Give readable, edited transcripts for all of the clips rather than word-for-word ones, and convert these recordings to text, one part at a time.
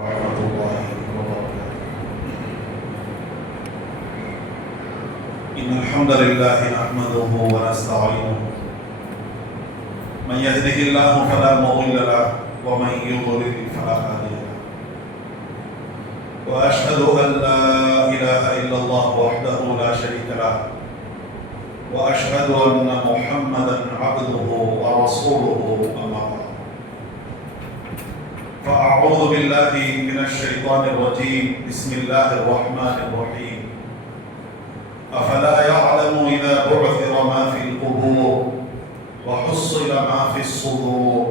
ورحمة الله وبركاته. إن الحمد لله نحمده ونستعينه من يهده الله فلا مضل له ومن يضلل فلا هادي له وأشهد أن لا إله إلا الله وحده لا شريك له وأشهد أن محمدا عبده ورسوله أما بعد فأعوذ بالله من الشيطان الرجيم بسم الله الرحمن الرحيم أفلا يعلم إذا بعثر ما في القبور وحصل ما في الصدور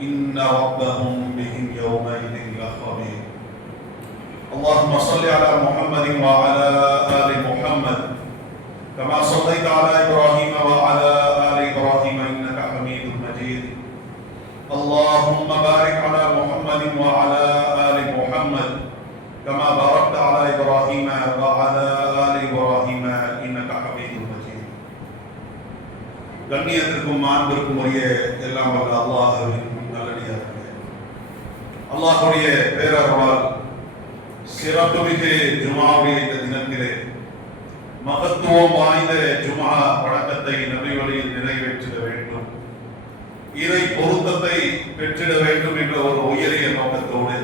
إن ربهم بهم يومئذ لخبير اللهم صل على محمد وعلى آل محمد كما صليت على إبراهيم وعلى آل إبراهيم إنك حميد مجيد اللهم بارك على محمد وعلى آل محمد كما باركت على إبراهيم وعلى آل إبراهيم إنك حميد مجيد கண்ணியத்திற்கும் மாண்பிற்கும் உரிய எல்லாம் வல்ல அல்லாஹ்வின் நல்லடியார்களே, அல்லாஹ்வுடைய பேரருளால் சிறப்புமிகு ஜும்ஆவுடைய இந்த தினத்திலே மகத்துவம் வாய்ந்த ஜும்ஆ வழக்கத்தை நபி வழியில் நிறைவேற்றிட வேண்டும், இறை பொருத்தத்தை பெற்றிட வேண்டும் என்ற ஒரு உயரிய நோக்கத்தோடு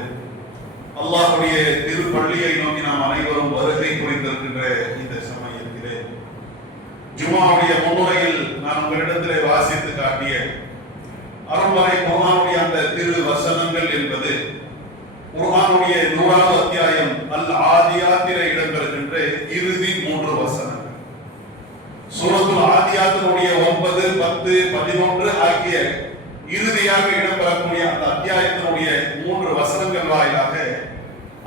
அல்லாஹ்வுடைய திருப்பள்ளியை நோக்கி நாம் அனைவரும் வருகை புரிந்திருக்கின்ற இந்த சமயத்திலே ஜும்ஆவுடைய முன்னுரையில் நான் உங்களிடத்திலே வாசித்து காட்டிய அருள்மறை குர்ஆனுடைய அந்த திரு வசனங்கள் என்பது குர்ஆனுடைய 100வது அத்தியாயம் அல் ஆதியாத்திலே இடம்பெறுகின்ற இறுதி 3 வசனங்கள். சூரத்துல் ஆதியாத்தினுடைய 9, 10, 11 ஆகிய இறுதியாக இடம்பெறக்கூடிய அந்த அத்தியாயத்தினுடைய 3 வசனங்கள் வாயிலாக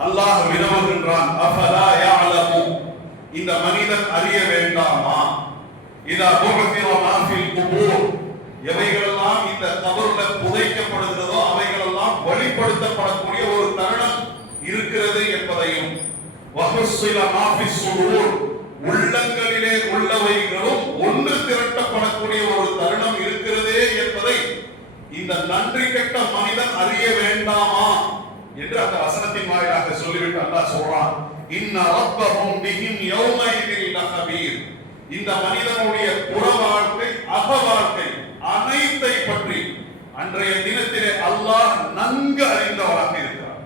அல்லாஹ் வினவுகின்றான், அஃபலா யஅலமு, இந்த மனிதன் அறிய வேண்டாமா, இதா புஅஸிர மா ஃபில் குபூர், எவைகளெல்லாம் இந்த கபர்ல புதைக்கப்படுகிறதோ அவைகளெல்லாம் வெளிப்படுத்தப்படக்கூடிய ஒரு தருணம் இருக்கிறது என்பதையும், வஹுஸ்ஸில மா ஃபிஸ் ஸுதூர், உள்ளங்களிலே உள்ளவைகளும் ஒன்று திரட்டப்படக்கூடிய ஒரு தருணம் இருக்கிறதே என்பதை இந்த நன்றி கெட்ட மனிதன் அறிய வேண்டாமா என்று அந்த வசனத்தின் வாயிலாக சொல்லிவிட்டு அல்லாஹ் சொல்றான், இன்ன ரப்பஹும் பிஹிம் யௌமைதில் லகபீர், இந்த மனிதனுடைய புற வாழ்க்கை அக வாழ்க்கை அனைத்தை பற்றி அன்றைய தினத்திலே அல்லாஹ் நன்கு அறிந்தவராக இருக்கிறார்.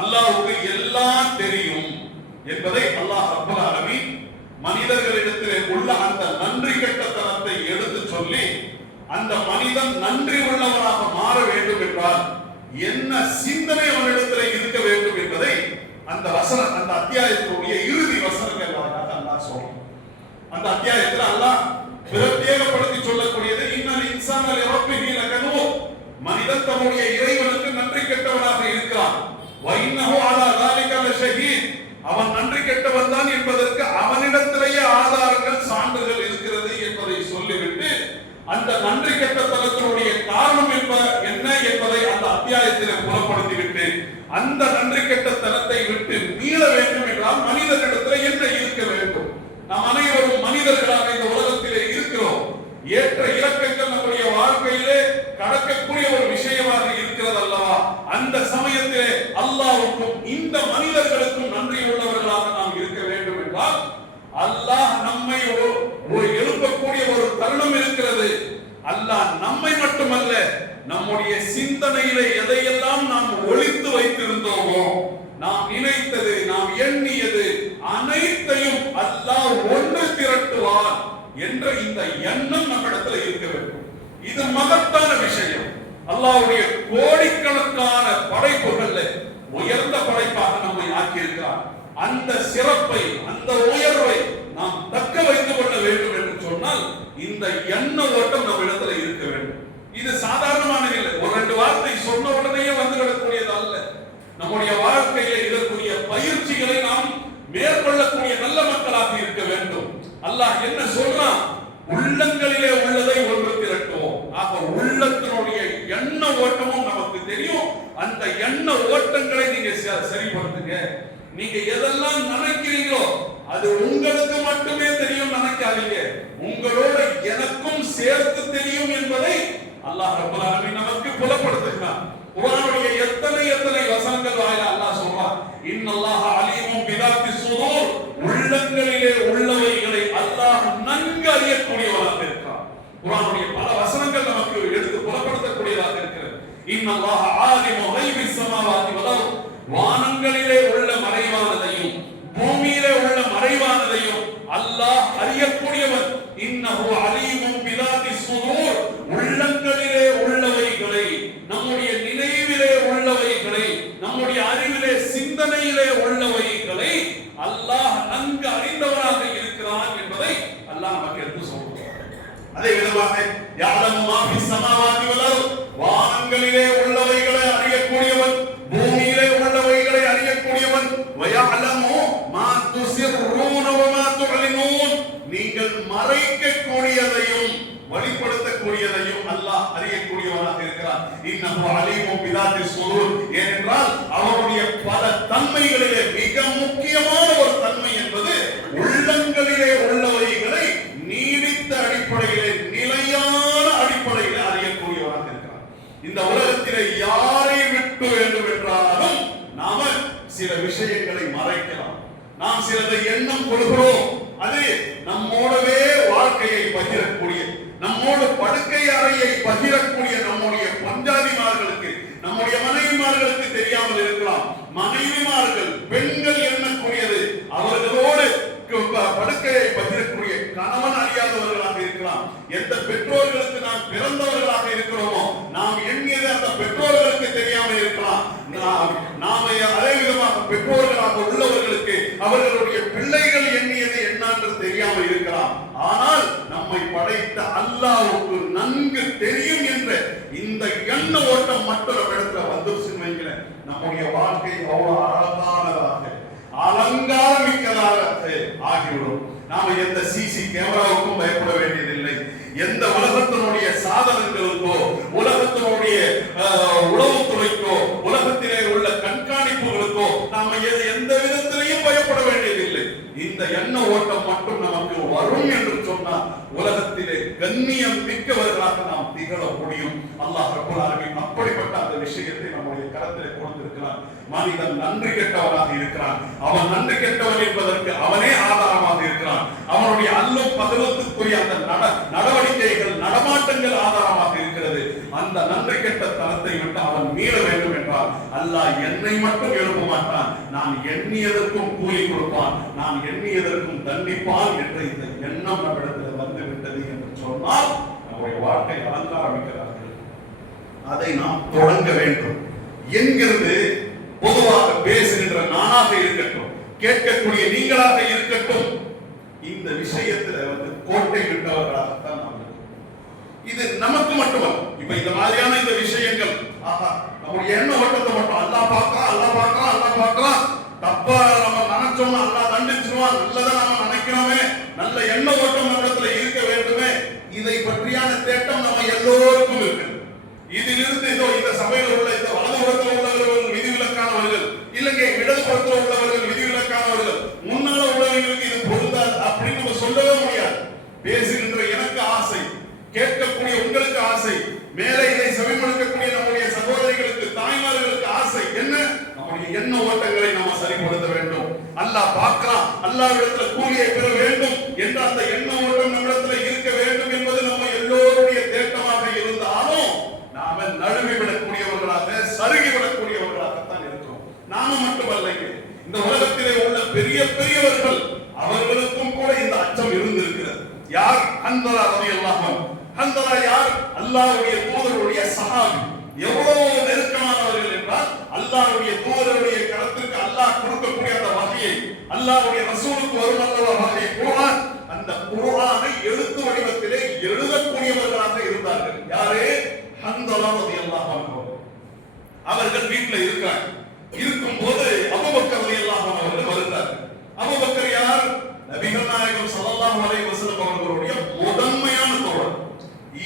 அல்லாஹ்வுக்கு எல்லாம் தெரியும் என்பதை அல்லாஹ் ரப்பல் ஆலமீன் மனிதர்களிடத்திலே உள்ள அந்த நன்றி கெட்டத்தனத்தை எடுத்து சொல்லி அந்த மனிதன் நன்றி உள்ளவராக மாற வேண்டும் என்றால் என்ன சிந்தனை அவனிடத்திலே இருக்க வேண்டும் என்பதை அந்த அந்த அத்தியாயத்தினுடைய இறுதி வசனங்கள் அல்லாஹ் சொல்றான். அந்த அத்தியாயத்தில் அல்லாஹ் பிரத்யேகப்படுத்தி சொல்லக்கூடியது, இன்னல் இன்சான லிரப்பிஹி லகனூர், மனிதன் தன்னுடைய இறைவனுக்கு நன்றி கெட்டவனாக இருக்கிறான். வ இன்னஹு அலா ஸாலிக லஷஹீத், அவன் நன்றி கெட்டவன் தான் என்பதற்கு அவனிடத்திலேயே ஆதாரங்கள் சான்றுகள் இருக்கிறது என்பதை சொல்லிவிட்டு அந்த நன்றி கெட்டத்தனத்தினுடைய காரணம் என்ன என்பதை அந்த அத்தியாயத்தில் புலப்படுத்திவிட்டு அந்த நன்றி கெட்டத்தனத்தை விட்டு மீள வேண்டும் என்றால் மனிதனிடத்தில் என்ன இருக்க வேண்டும்? நாம் அனைவரும் மனிதர்களாக இந்த உலகத்திலே இருக்கிறோம். ஏற்ற இலக்கங்கள் நம்முடைய வாழ்க்கையிலே கடக்கக்கூடிய ஒரு விஷயமாக இருக்கிறது அல்லவா? அந்த சமயத்திலே அல்லாஹ்வுக்கும் இந்த மனிதர்களுக்கும் நன்றி உள்ளவர்களாக நாம் இருக்க வேண்டும் என்றால் அல்லாஹ் நம்மை ஒரு எழுப்பக்கூடிய ஒரு தருணம் இருக்கிறது. அல்லாஹ் நம்மை மட்டுமல்ல, நம்முடைய சிந்தனையிலே எதையெல்லாம் நாம் ஒளித்து வைத்திருந்தோமோ, நாம் நினைத்தது, நாம் எண்ணியது அனைத்தையும் அல்லாஹ் ஒன்று திரட்டுவார் என்ற இந்த எண்ணம் நம்மிடத்தில் இருக்க வேண்டும். இது மகத்தான விஷயம். அல்லாஹ்வுடைய கோடிக்கணக்கான படைப்புகள்ல உயர்ந்த படைப்பாக நம்மை ஆக்கியிருக்கிறார். அந்த சிறப்பை, அந்த உயர்வை நாம் தக்க வைத்துக் கொள்ள வேண்டும் என்று சொன்னால் இந்த எண்ண ஓட்டம் நம்ம இடத்துல இருக்க வேண்டும். இது சாதாரணமானது இல்லை. ஒரு 2 வார்த்தை சொன்ன உடனே வந்து விடக்கூடியது அல்ல. நம்முடைய வாழ்க்கையில இதற்குரிய பயிற்சிகளை நாம் மேற்கொள்ளக்கூடிய நல்ல மக்களாக இருக்க வேண்டும். அல்லாஹ் என்ன சொல்றான்? உள்ளங்களிலே உள்ளதை ஒன்று திரட்டுவோம். ஆக உள்ளத்தினுடைய எண்ண ஓட்டமும் நமக்கு தெரியும். அந்த எண்ண ஓட்டங்களை நீங்க சரிப்படுத்துங்க. நீங்க எதெல்லாம் நினைக்கிறீங்களோ அது உங்களுக்கு மட்டுமே தெரியும் நினைக்காதீங்க, உங்களோட எனக்கும் சேர்த்து தெரியும் என்பதை அல்லாஹ் ரப்பல் ஆலமீன் நமக்கு புலப்படுத்துகிறார். குர்ஆனுடைய எத்தனை வசனங்கள் வாயிலா அல்லாஹ் இன்னல்லாஹ அலீமும் பிதாத்தி ஸுதூர், உள்ளங்களிலே உள்ளவைகளை அல்லாஹ் நன்கு அறியக்கூடியவனாக இருக்கிறான். குர்ஆனுடைய பல வசனங்கள் நமக்கு எடுத்து புலப்படுத்தக்கூடியதாக இருக்கிறது. இன்னல்லாஹ ஆலிமு கைபிஸ் ஸமாவாதி வல் அர்த், வானங்களிலே உள்ள மறைவானதையும் பூமியிலே உள்ள மறைவானதையும் அல்லாஹ் அறியக்கூடியவன். இன்னஹு அலீமும் பிதாத்தி ஸுதூர், உள்ளங்களிலே உள்ளவைகளை, நம்முடைய நினைவிலே உள்ளவைகளை, நம்முடைய அறிவிலே சிந்தனையிலே உள்ளவைகளை அல்லாஹ் நன்கு அறிந்தவனாக இருக்கிறான் என்பதை அல்லாஹ் நமக்கு எடுத்து சொல்றான். அதே விதமாக யஅலமு மா ஃபிஸ் ஸமாவாதி வல் அர்த், வானங்களிலே உள்ளவைகளை அறியக்கூடியவன், பூமியிலே உள்ளவைகளை அறியக்கூடியவன். வயஅலமு மா துஸிர்ரூன வ மா துஅலினூன், நீங்கள் மறைக்கக்கூடியதையும் வெளிப்படுத்தக்கூடியதையும் அல்லாஹ் அறியக்கூடியவனாக இருக்கிறான். இன்னஹு அலீமும் பிதாத்தி ஸுதூர், ஏனென்றால் அவருடைய பல தன்மைகளிலே மிக முக்கியமான ஒரு தன்மை என்பது உள்ளங்களிலே உள்ளவைகளை நீடித்த அடிப்படையிலே, நிலையான அடிப்படையிலே அறியக்கூடியவனாக இருக்கிறான். இந்த உலகத்திலே யாரை விட்டு வேண்டும் என்றாலும் நாம சில விஷயங்களை மறைக்கலாம். நாம் சிலதை எண்ணம் கொள்கிறோம், அது நம்மோடவே வாழ்க்கையை பகிரக்கூடிய, நம்மோடு படுக்கை அறையை பகிரக்கூடிய நம்முடைய பஞ்சாதிமார்களுக்கு, நம்முடைய மனைவிமார்களுக்கு தெரியாமல் இருக்கலாம். மனைவிமார்கள், பெண்கள் எண்ணக்கூடியது அவர்களோடு படுக்கையை பகிரக்கூடிய கணவன் அறியாதவர்களாக இருக்கலாம். எந்த பெற்றோர்களுக்கு நாம் பிறந்தவர்களாக இருக்கிறோமோ நாம் எண்ணியது அந்த பெற்றோர்களுக்கு தெரியாமல் இருக்கலாம். நாம அதே விதமாக பெற்றோர்களாக உள்ளவர்களுக்கு அவர்களுடைய பிள்ளைகள் எண்ணியது என்னன்னு தெரியாமல் இருக்கலாம். ஆனால் நம்மை படைத்த அல்லாஹ்வுக்கு நன்கு தெரியும் என்ற இந்த எண்ண ஓட்டம் மற்றொரு இடத்துல வந்து சின்ன நம்முடைய வாழ்க்கை அவ்வளவு அழகானதாக, அலங்காரமிக்கதாக ஆகிவிடும். நாம எந்த சிசி கேமராவுக்கும் பயப்பட வேண்டியதில்லை. எந்த உலகத்தினுடைய சாதனங்களுக்கோ, உலகத்தினுடைய உளவுத்துறைக்கோ, உலகத்திலே உள்ள கண்காணிப்புகளுக்கோ நாம எந்த விதத்திலையும் பயப்பட வேண்டியதில்லை. இந்த எண்ண ஓட்டம் மட்டும் நமக்கு வரும் என்று சொன்னால் உலகத்திலே கண்ணியம் மிக்கவர்களாக நாம் திகழ முடியும். அல்லாஹ் ரப்பல் ஆலமீன் அப்படிப்பட்ட அந்த விஷயத்தை நம்முடைய கரத்திலே கொடுத்திருக்கிறான். மனிதன் நன்றி கெட்டவனாக இருக்கிறான். அவன் நன்றி கெட்டவன் என்பதற்கு அவனே ஆதாரமாக இருக்கிறான். அவனுடைய அல்லும் பகவத்துக்குரிய அந்த நடவடிக்கைகள், நடமாட்டங்கள் ஆதாரமாக இருக்கிறது. அந்த நன்றி கெட்ட தனத்தை விட்டு அவன் மீள வேண்டும் என்றால் அல்லாஹ் என்னை மட்டும் எழுப்ப மாட்டான், நான் எண்ணியதற்கும் கூலி கொடுப்பான், நான் எண்ணியதற்கும் தண்டிப்பான் என்ற இந்த எண்ணம் நம்மிடத்தில் வந்து விட்டது என்று சொன்னால் நம்முடைய வாழ்க்கை அலங்காரமிக்கிறார்கள். அதை நாம் தொடங்க வேண்டும் என்கிறது பொதுவாக பேசுகின்ற நானாக இருக்கட்டும், கேட்கக்கூடிய நீங்களாக இருக்கட்டும், இந்த விஷயத்துல கோட்டை விட்டவர்களாகத்தான் நாம் இருக்கோம். இது நமக்கு மட்டுமல்ல. இப்ப இந்த மாதிரியான இந்த விஷயங்கள் நம்முடைய எண்ண ஓட்டத்தை மட்டும் அல்லாஹ் பார்க்கறான், அல்லாஹ் பார்க்கறான், அல்லாஹ் பார்க்கறான், தப்பா நம்ம நினைச்சோம்னா அல்லாஹ் தண்டிச்சிருவான், நல்லதா நம்ம நினைக்கிறோமே, நல்ல எண்ண ஓட்டம் நம்மிடத்துல இருக்க வேண்டுமே, இதை பற்றியான தேட்டம் நம்ம எல்லோருக்கும் இருக்கு. இதிலிருந்து இந்த சபையில் உள்ள இந்த வலதுபுறத்தில் உள்ளவர்கள் விதிவிலக்கானவர்கள், இல்லைங்க இடதுபுறத்தில் உள்ளவர்கள் விதிவிலக்கானவர்கள், முன்னால உள்ளவர்களுக்கு இது பொருந்தாது அப்படின்னு நம்ம சொல்லவே முடியாது. பேசுகின்ற எனக்கு ஆசை, கேட்கக்கூடிய உங்களுக்கு ஆசை, மேலே இதை செவிமடுக்கக்கூடிய நம்முடைய சகோதரிகளுக்கு, தாய்மார்களுக்கு ஆசை என்ன? நம்முடைய எண்ண ஓட்டங்களை நாம சரிப்படுத்த வேண்டும். அல்லாஹ் பார்க்கிறான், அல்லாஹ்விடத்தில் கூலியை பெற வேண்டும் என்ற அந்த எண்ண ஓட்டம் நம்மிடத்தில் இருக்க வேண்டும் என்பது நம்ம எல்லோருடைய தேட்டமாக இருந்தாலும் நாம நழுவி விடக்கூடியவர்களாக, சருகி விடக்கூடியவர்களாகத்தான் இருக்கிறோம். நாம மட்டுமல்லைங்க, இந்த உலகத்திலே உள்ள பெரிய பெரியவர்கள் அவர்களுக்கும் கூட இந்த அச்சம் இருந்திருக்கிறது. யார்? ஹன்தலா ரலியல்லாஹு அன்ஹு. ஹன்தலா யார்? அல்லாஹ்வுடைய தூதருடைய சஹாபி. எவ்வளவு நெருக்கமானவர்கள் என்றால் அல்லாஹ்வுடைய தூதருடைய கரத்துக்கு அல்லாஹ் கொடுக்கக்கூடிய அந்த வகையை, அல்லாஹ்வுடைய ரசூலுக்கு வரும் அல்லவா வகை குர்ஆன், அந்த குர்ஆனை எழுத்து வடிவத்திலே எழுதக்கூடியவர்களாக இருந்தார்கள். யாரே? ஹன்தலா ரலியல்லாஹு அன்ஹு. அவர்கள் வீட்டில் இருக்கிறாங்க. இருக்கும்போது அபூபக்கர் ரலியல்லாஹு அன்ஹு அவர்கள் வருகிறார். அபூபக்கர் யார்? நபிகள் நாயகம் ஸல்லல்லாஹு அலைஹி வஸல்லம் அவர்களுடைய முதன்மையான தோழர்.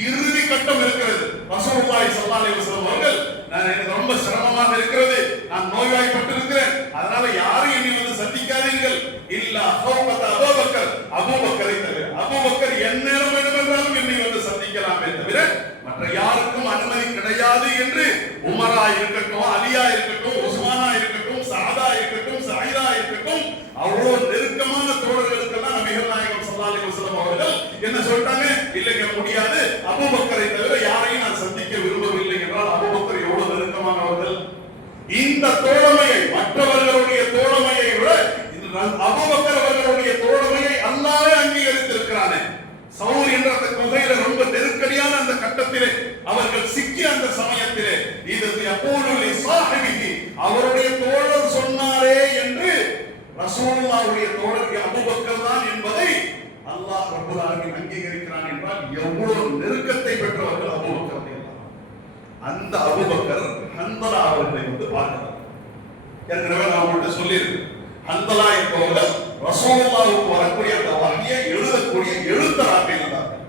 இறுதி கட்டம் இருக்கிறது. ரசூலுல்லாஹி ஸல்லல்லாஹு அலைஹி வஸல்லம் அவர்கள், எனக்கு ரொம்ப சிரமமாக இருக்கிறது, நான் நோய்வாய்ப்பட்டு இருக்கிறேன், அதனால யாரும் என்னை வந்து சந்திக்காதீர்கள், இல்லா ஹௌபத அபூபக்கர், அபூபக்கரை தவிர, அபூபக்கர் எந்நேரம் வேண்டுமென்றாலும் என்னை வந்து சந்திக்கலாமே தவிர மற்ற யாருக்கும் அனுமதி கிடையாது என்று உமரா இருக்கட்டும், அலியா இருக்கட்டும், உஸ்மானா இருக்கட்டும், சாதா இருக்கட்டும், மற்றவர்களுடைய தோழமையை விட அபூபக்கர் அவர்களுடைய தோழமையை அல்லாஹ்வே அங்கீகரித்திருக்கிறானே. சவுல் என்ற அந்த குகையில ரொம்ப நெருக்கடியான அந்த கட்டத்திலே அவர்கள் சிக்கிய அந்த சமயத்திலே இது யகூலு ஸாஹிபிஹி, அவருடைய தோழர் சொன்னாரே என்று ரசூலுல்லாஹ்வுடைய தோழர் அபூபக்கர் தான் என்பதை அல்லாஹ் ரப்பல் ஆலமீன் அங்கீகரிக்கிறான் என்றால் எவ்வளவு நெருக்கத்தை பெற்றவர்கள் அபூபக்கர். அந்த அபூபக்கர் ஹந்தலா அவர்களை பார்க்கிறார். ஏற்கனவே நான் உங்கள்கிட்ட சொல்லியிருக்கேன், ஹந்தலா என்பவர்கள் ரசூலுல்லாஹ்வுக்கு வரக்கூடிய அந்த வஹ்யை எழுதக்கூடிய எழுத்தராக இருந்தார்கள்.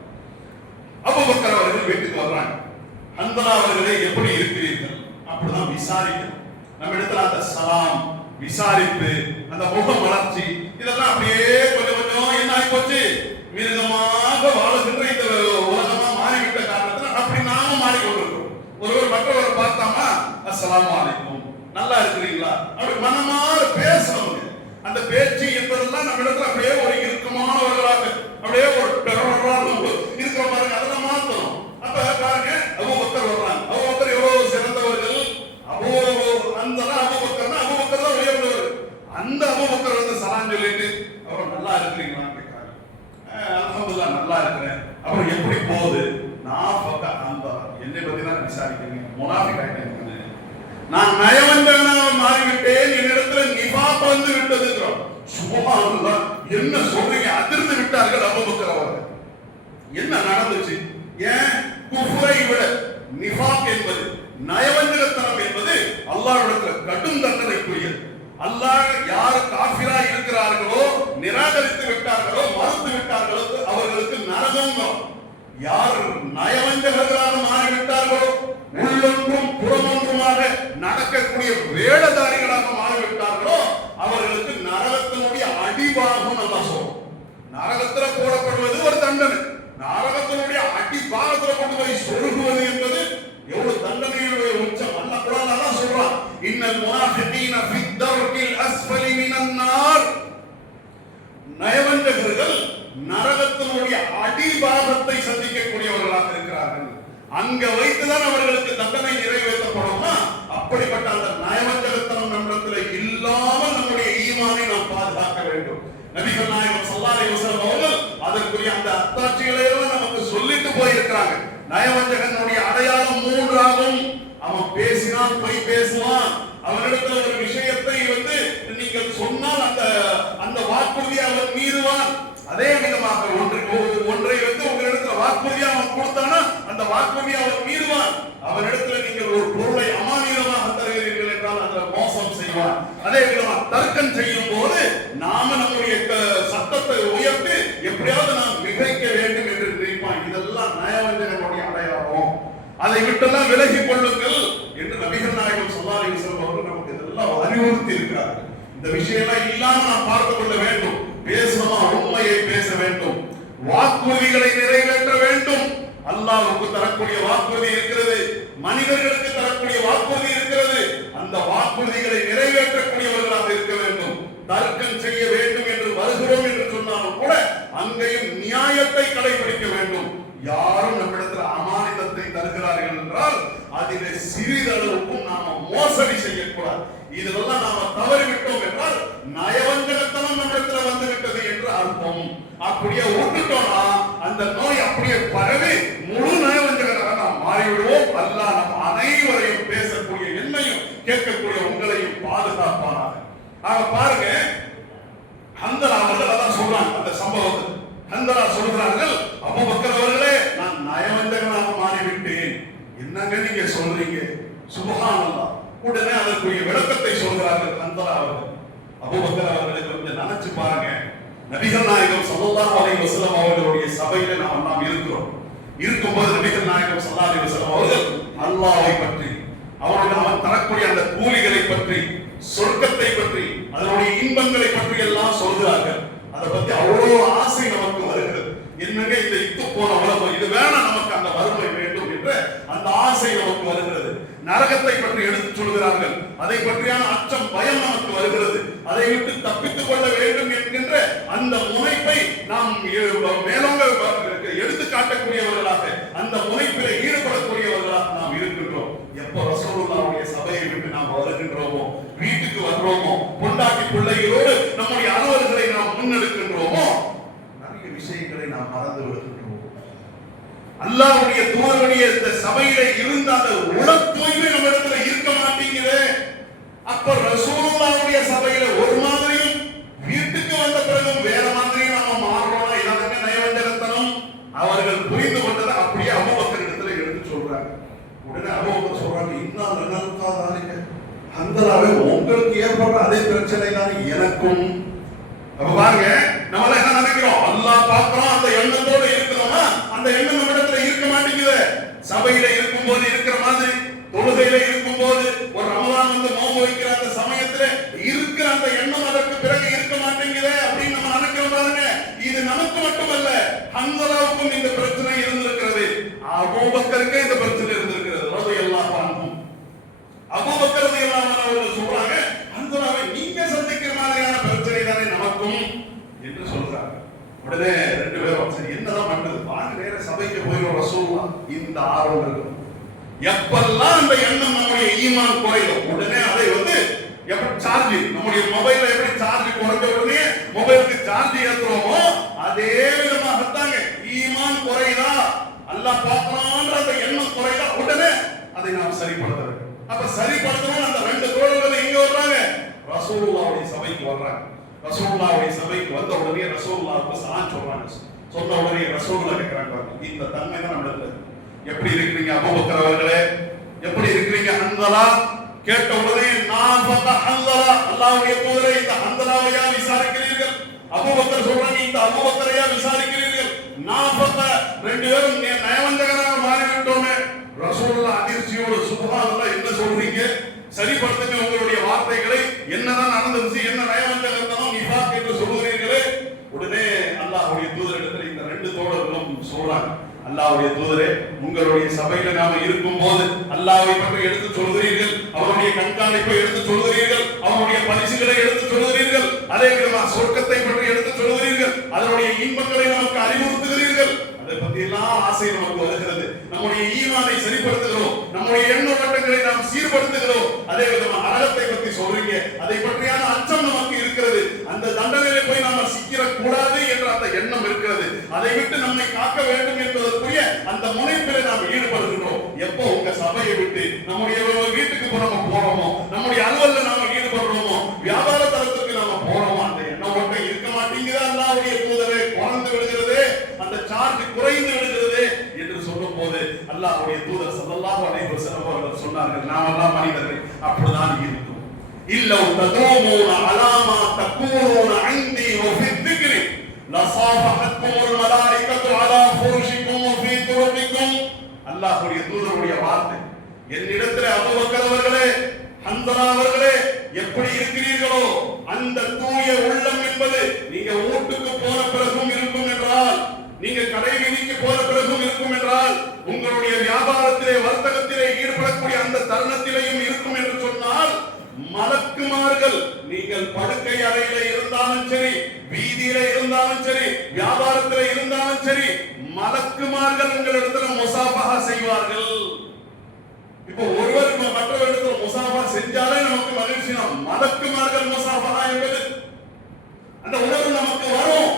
அபூபக்கர் அவர்கள் வீட்டுக்கு வர்றாங்க. ஹந்தலா அவர்களே எப்படி இருக்கிறீர்கள் அப்படிதான் விசாரிக்கணும். நம்ம இடத்துல அந்த சலாம் விசாரிப்பு, அந்த முக வளர்ச்சி, இதெல்லாம் அப்படியே கொஞ்சம் கொஞ்சம் என்ன ஆகி போச்சு, மிருகமாக வாழுகின்ற இந்த உலகமா மாறிவிட்ட காரணத்துல அப்படி நாம மாறிக்கொண்டிருக்கோம். ஒருவர் மற்றவரை பார்த்தாமா அஸ்ஸலாமு அலைக்கும், நல்லா இருக்கிறீங்களா அப்படி மனமாற பேசணும். அந்த பேச்சு என்பதெல்லாம் நம்ம இடத்துல அப்படியே ஒரு இறுக்கமானவர்களாக அப்படியே ஒரு இருக்கிற பாருங்க, அதெல்லாம் மாத்தணும். அப்ப பாருங்க அபூபக்கர் வர்றாங்க. அபூபக்கர் எவ்வளவு சிறந்தவர்கள், அபூபக்கர் தான் உயர்ந்தவர். அந்த அபூபக்கர் வந்து சலாம் சொல்லிட்டு அவர் நல்லா இருக்கிறீங்களான்னு கேட்கிறாங்க. அல்ஹம்துலில்லாஹ் நல்லா இருக்கிறேன். அப்புறம் எப்படி போகுது? நான் என்னை பத்தி தான் விசாரிக்கிறீங்க, முனாஃபிக் ஆயிட்டேன், நான் நயவஞ்சகனாக மாறிவிட்டேன், என்னிடத்துல நிஃபாக் வந்து விட்டதுங்கிறோம். சுப்ஹானல்லாஹ், என்ன சொல்றீங்க? அதிர்ந்து விட்டார்கள் அபூபக்கர் அவர்கள். என்ன நடந்துச்சு? ஏன் குஃப்ரை விட நிஃபாக் என்பது, நயவஞ்சகத்தனம் என்பது அல்லாஹ்விடத்துல கடும் தண்டனைக்குரியது. அல்லாஹ் யார் காஃபிரா இருக்கிறார்களோ, நிராகரித்து விட்டார்களோ, மறுத்து விட்டார்களோ அவர்களுக்கு நரகம். யார் நயவஞ்சகர்களாக மாறிவிட்டார்களோ, உள்ளொன்றும் புறமொன்றுமாக நடக்கக்கூடிய வேடதாரிகளாக மாறிவிட்டார்களோ அவர்களுக்கு நரகத்தினுடைய அடிபாகம் நல்லா சொல்லும். நரகத்துல போடப்படுவது ஒரு தண்டனை, நரகத்தினுடைய அடிபாகத்துல கொண்டு போய் சொருகுவது என்பது எவ்வளவு தண்டனையுடைய உச்சம். அல்லாஹ் குர்ஆன்ல சொல்றான், இன்னல் முனாஃபிகீன ஃபித் தர்கில் அஸ்ஃபலி மினன் நார். நயவஞ்சகர்கள் நரகத்தினுடைய அடிபாகத்தை சந்திக்கக்கூடியவர்களாக இருக்கிறார்கள். அங்க வைத்துதான் அவர்களுக்கு தண்டனை நிறைவேற்றப்படுமா? அப்படிப்பட்ட அந்த நயவஞ்சகத்தனம் நம்மிடத்தில் இல்லாமல் நம்முடைய ஈமானை நாம் பாதுகாக்க வேண்டும். நபிகள் நாயகம் ஸல்லல்லாஹு அலைஹி வஸல்லம் அவர்கள் அதற்குரிய அந்த அத்தாட்சிகளை எல்லாம் நமக்கு சொல்லிட்டு போயிருக்கிறாங்க. நயவஞ்சகனுடைய அடையாளம் 3 ஆகும். அவன் பேசினால் பொய் பேசுவான். அவனிடத்தில் ஒரு விஷயத்தை வந்து நீங்கள் சொன்னால் அந்த வாக்குறுதியை அவன் மீறுவான். அதே விதமாக ஒன்றை வந்து உங்களிடத்துல வாக்குறுதியை அவன் கொடுத்தானா அந்த வாக்குறுதியை அவன் மீறுவான். அவனிடத்துல நீங்கள் ஒரு பொருளை அமானிதமாக தருகிறீர்கள் என்றால் அதில் மோசம் செய்வான். அதே விதமாக தர்க்கம் செய்யும் போது நாம நம்முடைய சத்தத்தை உயர்த்தி எப்படியாவது நாம் மிகைக்க வேண்டும் என்று நினைப்பான். இதெல்லாம் நயவஞ்சகனுடைய அடையாளம். அதை விட்டெல்லாம் விலகி கொள்ளுங்கள் என்று நபிகள் நாயகம் ஸல்லல்லாஹு அலைஹி வஸல்லம் அவர்கள் நமக்கு இதெல்லாம் அறிவுறுத்தி இருக்கிறார்கள். இந்த விஷயம்லாம் இல்லாம நாம் பார்த்து கொள்ள வேண்டும். பேசணுமா உண்மையை பேச வேண்டும், வாக்குறுதிகளை நிறைவேற்ற வேண்டும். அல்லாஹ்வுக்கு தரக்கூடிய வாக்குறுதி இருக்கிறது, மனிதர்களுக்கு தரக்கூடிய வாக்குறுதி இருக்கிறது. அந்த வாக்குறுதிகளை நிறைவேற்றக்கூடியவர்களாக இருக்க வேண்டும். தர்க்கம் செய்ய வேண்டும் என்று வருகிறோம் என்று சொன்னாலும் கூட அங்கேயும் நியாயத்தை கடைபிடிக்க வேண்டும். யாரும் நம்மிடத்தில் அமானிதத்தை தருகிறார்கள் என்றால் அதிலே சிறிதளவுக்கும் நாம மோசடி செய்யக்கூடாது. இதெல்லாம் நாம தவறிவிட்டோம் என்றால் நயவஞ்சகத்தனம் நம்மிடத்தில் வந்து விட்டது என்று அர்த்தம். அப்படியே விட்டுட்டோம்னா அந்த நோய் அப்படியே பரவி முழு நயவஞ்சகராக நாம் மாறிவிடுவோம். அல்லாஹ் நம் அனைவரையும் பேசக்கூடிய என்னையும் கேட்கக்கூடிய உங்களையும் பாதுகாப்பானாக. ஆக பாருங்க, ஹந்தலா அவர்கள் அதான் சொல்றாங்க. அந்த சம்பவத்தை ஹந்தலா சொல்கிறார்கள், அபூபக்கர் அவர்களே நான் நயவஞ்சகனாக மாறிவிட்டேன். என்னங்க நீங்க சொல்றீங்க? சுப்ஹானல்லாஹ். உடனே அதற்குரிய விளக்கத்தை சொல்கிறார்கள் ஹந்தலா அவர்கள். அபூபக்கர் அவர்களை கொஞ்சம் நினைச்சு பாருங்க. நபிகள் நாயகம் ஸல்லல்லாஹு அலைஹி வஸல்லம் அவர்களுடைய சபையில நாம் இருக்கிறோம். இருக்கும்போது நபிகள் நாயகம் ஸல்லல்லாஹு அலைஹி வஸல்லம் அவர்கள் அல்லாஹ்வை பற்றி, அவன் தரக்கூடிய அந்த கூலிகளை பற்றி, சொர்க்கத்தை பற்றி, அதனுடைய இன்பங்களை பற்றி எல்லாம் சொல்கிறார்கள். அதை பத்தி அவ்வளவு ஆசை நமக்கு வருகிறது. என்னங்க இந்த இத்து போன உலகம், இது வேணாம், நமக்கு அந்த வறுமை வேண்டும் என்ற அந்த ஆசை நமக்கு வருகிறது. நரகத்தை பற்றி எடுத்து சொல்கிறார்கள். அதை பற்றியான அச்சம், பயம் நமக்கு வருகிறது. அதை விட்டு தப்பித்துக் கொள்ள வேண்டும் என்கின்ற அந்த முனைப்பை நாம் மேலோங்க எடுத்து காட்டக்கூடியவர்களாக, அந்த முனைப்பில் ஈடுபடக்கூடியவர்களாக நாம் இருக்கின்றோம். எப்ப ரசூலுல்லாஹ்வுடைய சபையை விட்டு நாம் வருகின்றோமோ, வீட்டுக்கு அல்லாஹ்வுடைய தூதருடைய இந்த சபையில இருந்த அந்த உள தூய்மை நம்ம இடத்துல இருக்க மாட்டேங்குது. அப்ப ரசூலுல்லாஹ்வுடைய சபையில ஒரு மாதிரியும் வீட்டுக்கு வந்த பிறகும் வேற மாதிரியும் நம்ம மாறுறோம்னா இதற்கு நயவஞ்சகத்தனம். அவர்கள் புரிந்து கொண்டதை அப்படியே அபூபக்கர் இடத்துல எடுத்து சொல்றாங்க. உடனே அபூபக்கர் சொல்றாங்க, இன்னும் நினைக்காதாருங்க ஹந்தலாவே உங்களுக்கு ஏற்படுற அதே பிரச்சனை தான் எனக்கும். அப்ப பாருங்க, நம்மள என்ன நினைக்கிறோம், அல்லாஹ் பார்க்கறோம் அந்த எண்ணத்தோட இருக்கிறோமா, அந்த எண்ணம் நம்ம இடத்துல இருக்க மாட்டேங்குது. சபையில இருக்கும்போது இருக்கிற மாதிரி, தொழுகையில இருக்கும்போது, ஒரு ரமலான் வந்து நோன்பு வைக்கிற அந்த சமயத்துல இருக்கிற அந்த எண்ணம் அதற்கு பிறகு இருக்க மாட்டேங்குது அப்படின்னு நம்ம நினைக்கிறோம். பாருங்க, இது நமக்கு மட்டுமல்ல, ஹந்தலாவுக்கும் இந்த பிரச்சனை இருந்திருக்கிறது, அபூபக்கருக்கு இந்த பிரச்சனை இருந்திருக்கிறது. ரலியல்லாஹு அன்ஹு. அபூபக்கர் ரலியல்லாஹு அன்ஹு அவர்கள் சொல்றாங்க, ஹந்தலாவை நீங்க சந்திக்கிற மாதிரியான பிரச்சனை தானே நமக்கும் என்று சொல்றாங்க. உடனே ரெண்டு பேரும் சரி என்னதான் பண்றது, பாதி நேர சபைக்கு போயிடும் ரசூலுல்லாஹ் இந்த ஆர்வம் இருக்கும். எப்பெல்லாம் அந்த எண்ணம் நம்முடைய ஈமான் குறையும், உடனே அதை வந்து எப்படி சார்ஜ், நம்முடைய மொபைல்ல எப்படி சார்ஜ் குறைஞ்ச உடனே மொபைலுக்கு சார்ஜ் ஏத்துறோமோ அதே விதமாகத்தாங்க ஈமான் குறையுதா, அல்லாஹ் பார்க்கலான்ற அந்த எண்ணம் குறையுதா, உடனே அதை நாம் சரிப்படுத்துறோம். அப்ப சரிப்படுத்தணும். அந்த ரெண்டு தோழர்கள் எங்க வர்றாங்க, ரசூலுல்லாஹ்வுடைய சபைக்கு வர்றாங்க. ரசூலுல்லாஹ்வுடைய சபைக்கு வந்த உடனே ரசூலுல்லாஹ்வுக்கு சலாம் சொல்றாங்க. சொன்ன உடனே ரசூலுல்லாஹ் கேக்குறாங்க, இந்த தன்மை தான் நம்மளுக்கு எப்படி இருக்கிறீங்க அபூபக்கர் அவர்களே, எப்படி இருக்கிறீங்க ஹந்தலா? கேட்ட உடனே நான் பார்த்தா ஹந்தலா, அல்லாஹ்வுடைய தூதரே இந்த ஹந்தலாவையா விசாரிக்கிறீர்கள்? அபூபக்கர் சொல்றாங்க, இந்த அபூபக்கரையா விசாரிக்கிறீர்கள்? நான் பார்த்தா ரெண்டு பேரும் நயவஞ்சகராக மாறிவிட்டோமே. ரசூலுல்லாஹ் அதிர்ச்சியோடு சுப்ஹானல்லாஹ், என்ன சொல்றீங்க, சரிப்படுத்துங்க உங்களுடைய வார்த்தைகளை, என்னதான் நடந்துச்சு, என்ன நயவஞ்சகத்தனம் நிஃபாக் என்று சொல்கிறீர்களே. உடனே அல்லாஹ்வுடைய தூதரிடத்தில் இந்த ரெண்டு தோழர்களும் சொல்றாங்க, அல்லாஹ்வுடைய தூதரே, உங்களுடைய சபையில நாம இருக்கும்போது அல்லாஹ்வை பற்றி எடுத்து சொல்கிறீர்கள், அவருடைய கண்காணிப்பை எடுத்து சொல்கிறீர்கள், அவருடைய பரிசுகளை எடுத்து சொல்கிறீர்கள், அதே விதமாக சொர்க்கத்தை பற்றி எடுத்து சொல்கிறீர்கள், அதனுடைய இன்பங்களை நமக்கு அறிவுறுத்துகிறீர்கள். அதை பத்தி எல்லாம் ஆசை நமக்கு வருகிறது. நம்முடைய ஈமானை சரிப்படுத்துகிறோம், நம்முடைய எண்ண ஓட்டங்களை நாம் சீர்படுத்துகிறோம். அதே விதமாக நரகத்தை பற்றி சொல்றீங்க, அதை பற்றியான அச்சம் நமக்கு இருக்கிறது. அந்த தண்டனையில போய் நாம சிக்கிர கூடாது என்ற அந்த எண்ணம் இருக்கிறது. அதை விட்டு நம்மை காக்க வேண்டும் என்பதற்குரிய அந்த முனைப்பில் நாம் ஈடுபடுகிறோம். எப்போ உங்க சபையை விட்டு நம்முடைய வீட்டுக்கு நம்ம போறோமோ, நம்முடைய அலுவலில் நாம ஈடுபடுறோமோ, வியாபார தளத்துக்கு நாம போறோமோ, அந்த எண்ண ஓட்டம் இருக்க மாட்டேங்குது. அல்லாஹ்வுடைய தூதரே குறைந்து விடுகிறது, அந்த சார்ஜ் குறைந்து விடுகிறது என்று சொல்லும் போது அல்லாஹ்வுடைய தூதர் ஸல்லல்லாஹு அலைஹி வஸல்லம் அவர்கள் சொன்னார்கள், நாமெல்லாம் மனிதர்கள் அப்படிதான் இருக்கும். இல்லௌ ததூமூன அலா மா தகூனூன இன்தி வ ஃபி الذிக்ரி லஸாஃபஹத்குமுல் மலாயிகத்து அலா ஃபுருஷிக்கும் வ ஃபீ துருகிக்கும். அல்லாஹ்வுடைய தூதருடைய வார்த்தை, என்னிடத்தில் அபூபக்கர் அவர்களே, ஹந்தலா அவர்களே எப்படி இருக்கிறீர்களோ அந்த தூய உள்ளம் என்பது நீங்க வீட்டுக்கு போன பிறகும் இருக்கும் என்றால், நீங்க கடை வீதிக்கு போன பிறகும் இருக்கும் என்றால், உங்களுடைய வியாபாரத்திலே வர்த்தகத்திலே ஈடுபடக்கூடிய அந்த தருணத்திலேயும் இருக்கும் என்று சொன்னால், மலக்குமார்கள் நீங்கள் படுக்கை அறையில இருந்தாலும் சரி, வீதியில இருந்தாலும் சரி, வியாபாரத்தில இருந்தாலும் சரி, மலக்குமார்கள் உங்களிடத்துல முசாஃபஹா செய்வார்கள். இப்போ ஒருவர் மற்றவரிடத்துல முசாஃபஹா செஞ்சாலே நமக்கு மகிழ்ச்சி. மலக்குமார்கள் முசாஃபஹா என்பது அந்த உணர்வு நமக்கு வரும்.